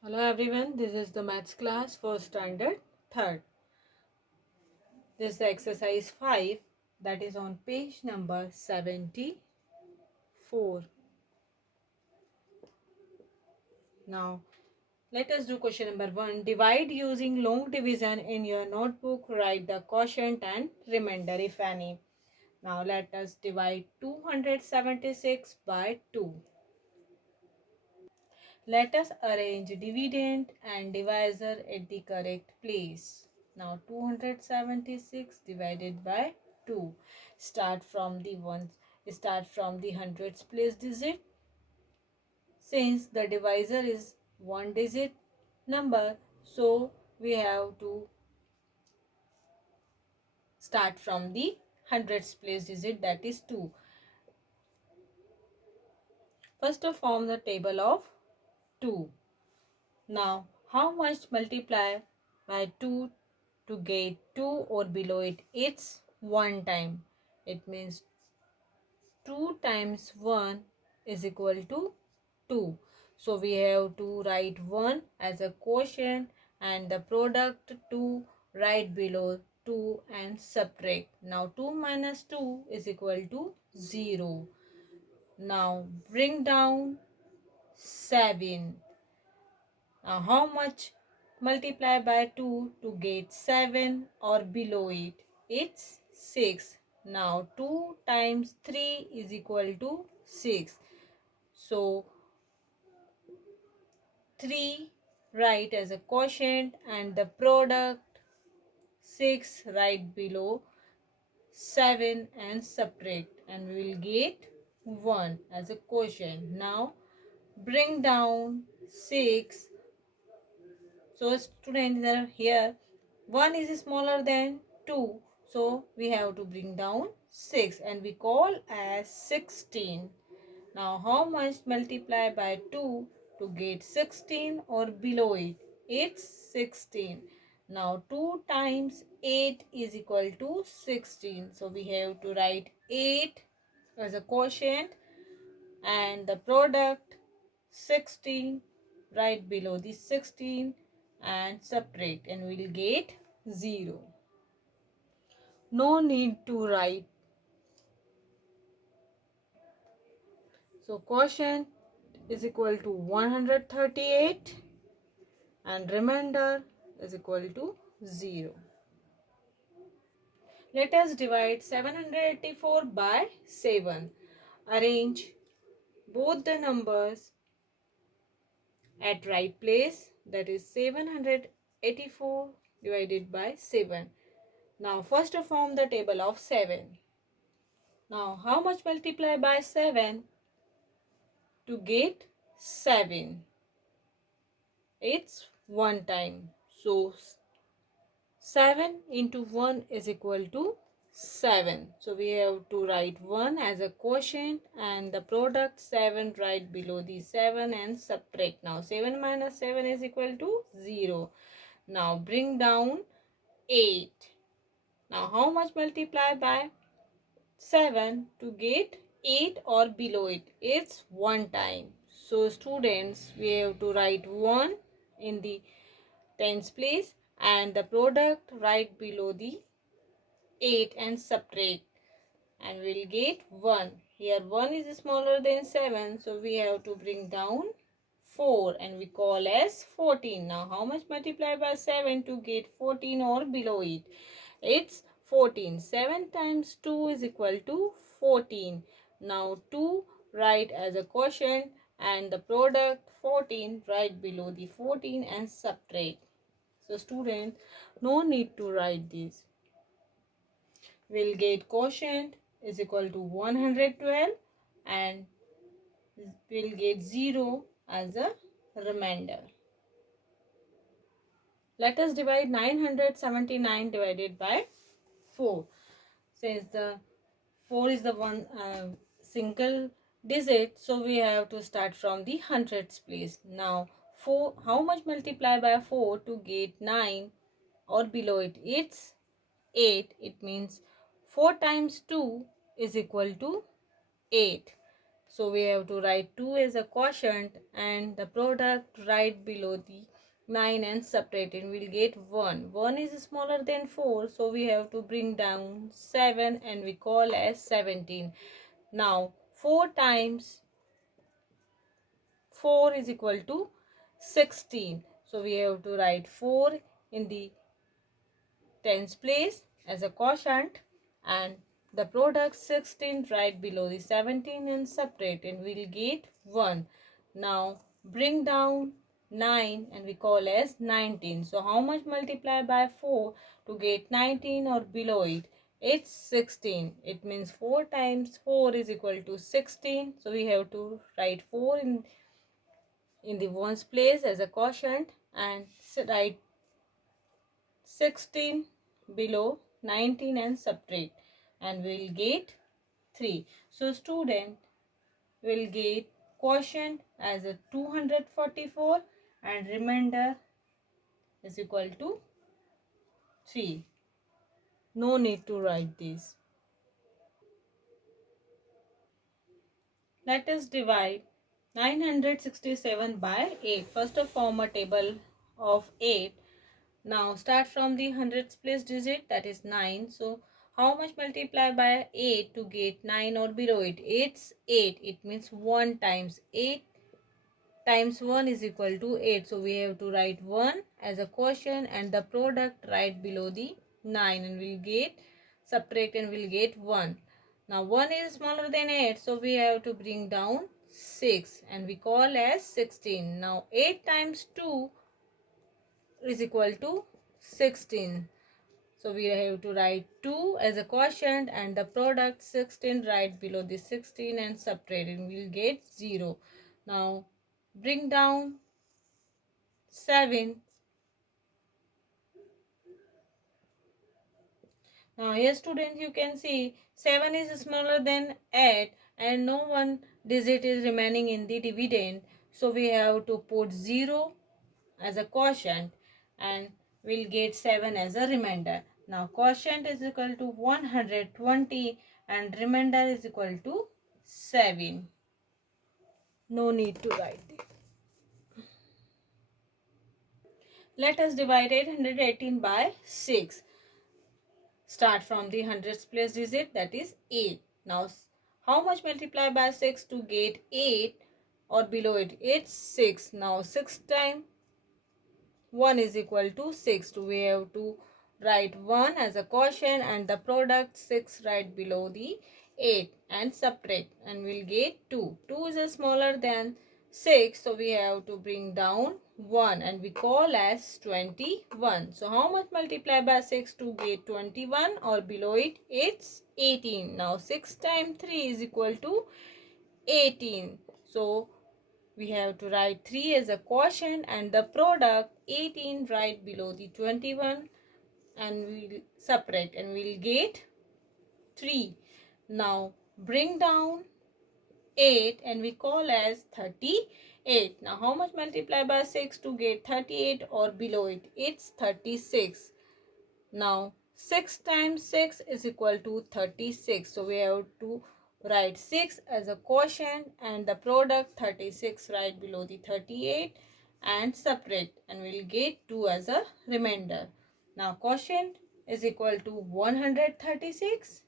Hello everyone, this is the maths class for standard 3rd. This is the exercise 5 that is on page number 74. Now let us do question number 1. Divide using long division in your notebook. Write the quotient and remainder if any. Now let us divide 276 by 2. Let us arrange dividend and divisor at the correct place. Now 276 divided by 2. Start from the hundreds place digit. Since the divisor is one digit number, so we have to start from the hundreds place digit, that is 2. First form the table of 2. Now, how much multiply by 2 to get 2 or below it? It's 1 time. It means 2 times 1 is equal to 2. So, we have to write 1 as a quotient and the product 2 right below 2 and subtract. Now, 2 minus 2 is equal to 0. Now, bring down 7. Now how much multiply by 2 to get 7 or below it? It's 6. Now 2 times 3 is equal to 6. So 3 write as a quotient and the product 6 right below 7 and subtract, and we will get 1 as a quotient. Now bring down 6. So students are here, 1 is smaller than 2. So we have to bring down 6 and we call as 16. Now how much multiply by 2 to get 16 or below it? It's 16. Now 2 times 8 is equal to 16. So we have to write 8 as a quotient and the product 16 right below this 16 and subtract, and we will get 0. No need to write. So quotient is equal to 138 and remainder is equal to 0. Let us divide 784 by 7. Arrange both the numbers at right place, that is 784 divided by 7. Now first form the table of 7. Now how much multiply by 7 to get 7? It's 1 time. So 7 into 1 is equal to 7. So we have to write 1 as a quotient and the product 7 right below the 7 and subtract. Now 7 minus 7 is equal to 0. Now bring down 8. Now how much multiply by 7 to get 8 or below it? It's 1 time. So students, we have to write 1 in the tens place and the product right below the 8 and subtract, and we'll get 1. Here 1 is smaller than 7, so we have to bring down 4 and we call as 14. Now how much multiply by 7 to get 14 or below it? It's 14. 7 times 2 is equal to 14. Now 2 write as a quotient and the product 14 right below the 14 and subtract. So students, no need to write this. We'll get quotient is equal to 112 and we'll get 0 as a remainder. Let us divide 979 divided by 4. Since the 4 is the one single digit, so we have to start from the hundreds place. Now 4, how much multiply by 4 to get 9 or below it? It's 8. It means 4 times 2 is equal to 8. So we have to write 2 as a quotient and the product right below the 9 and separate it. We'll get 1. 1 is smaller than 4. So we have to bring down 7 and we call as 17. Now 4 times 4 is equal to 16. So we have to write 4 in the tens place as a quotient and the product 16 right below the 17 and separate and we'll get 1. Now bring down 9 and we call as 19. So how much multiply by 4 to get 19 or below it? It's 16. It means 4 times 4 is equal to 16. So we have to write 4 in the ones place as a quotient and write 16 below 19 and subtract and we'll get 3. So student will get quotient as a 244 and remainder is equal to 3. No need to write this. Let us divide 967 by 8. First form a table of 8. Now start from the hundreds place digit, that is 9. So how much multiply by 8 to get 9 or below it? It's 8. It means 1 times 8 times 1 is equal to 8. So we have to write 1 as a quotient and the product right below the 9 and we'll get subtract and we'll get 1. Now 1 is smaller than 8, so we have to bring down 6 and we call as 16. Now 8 times 2 is equal to 16. So we have to write 2 as a quotient and the product 16 right below the 16 and subtract and we'll get 0. Now bring down 7. Now here students you can see 7 is smaller than 8 and no one digit is remaining in the dividend. So we have to put 0 as a quotient and we'll get 7 as a remainder. Now quotient is equal to 120 and remainder is equal to 7. No need to write this. Let us divide 818 by 6. Start from the hundreds place digit, that is 8. Now how much multiply by 6 to get 8 or below it? It's 6. Now 6 times 1 is equal to 6. So we have to write 1 as a quotient and the product 6 right below the 8 and subtract and we'll get 2. 2 is smaller than 6, so we have to bring down 1 and we call as 21. So how much multiply by 6 to get 21 or below it? It's 18. Now 6 times 3 is equal to 18. So we have to write 3 as a quotient and the product 18 right below the 21 and we'll subtract and we'll get 3. Now bring down 8 and we call as 38. Now how much multiply by 6 to get 38 or below it? It's 36. Now 6 times 6 is equal to 36. So we have to write 6 as a quotient and the product 36 right below the 38 and subtract and we'll get 2 as a remainder. Now quotient is equal to 136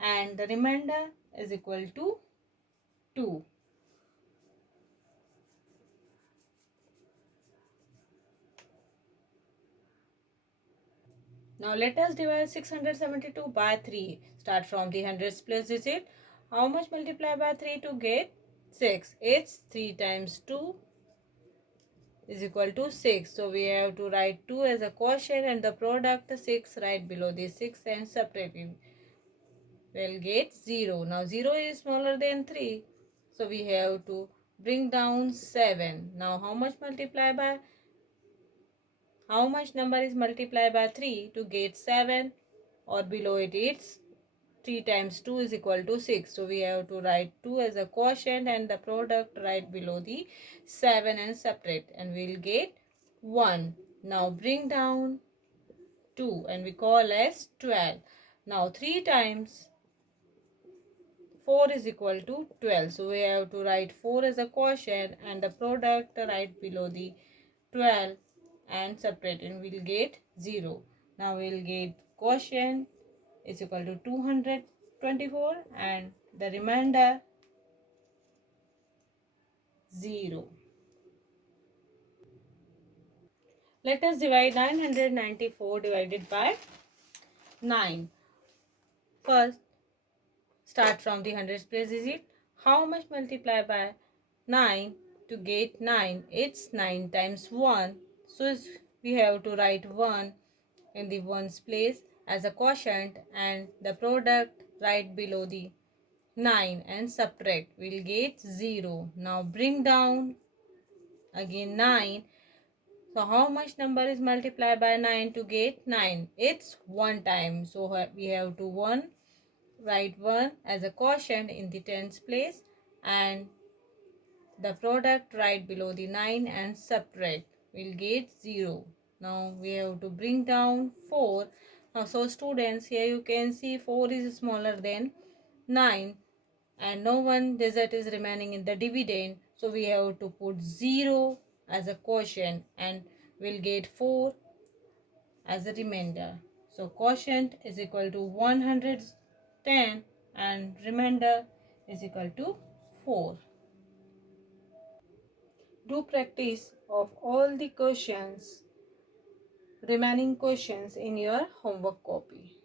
and the remainder is equal to 2. Now let us divide 672 by 3. Start from the hundreds place digit. How much multiply by 3 to get 6? It's 3 times 2 is equal to 6. So we have to write 2 as a quotient and the product 6 right below the 6 and subtracting. We'll get 0. Now 0 is smaller than 3. So we have to bring down 7. Now how much number is multiplied by 3 to get 7 or below it? It's 3 times 2 is equal to 6. So we have to write 2 as a quotient and the product right below the 7 and subtract and we'll get 1. Now bring down 2 and we call as 12. Now 3 times 4 is equal to 12. So we have to write 4 as a quotient and the product right below the 12 and separate and we'll get 0. Now we'll get quotient is equal to 224 and the remainder 0. Let us divide 994 divided by 9. First, start from the hundreds place digit. How much multiply by 9 to get 9? It's 9 times 1. So we have to write 1 in the ones place as a quotient and the product right below the 9 and subtract. We'll get 0. Now bring down again 9. So how much number is multiplied by 9 to get 9? It's 1 time. So we have to 1, write 1 as a quotient in the tens place and the product right below the 9 and subtract. We'll get 0. Now we have to bring down 4. Now so students, here you can see 4 is smaller than 9 and no one digit is remaining in the dividend. So we have to put 0 as a quotient and we'll get 4 as a remainder. So quotient is equal to 110 and remainder is equal to 4. Do practice of all the questions, remaining questions in your homework copy.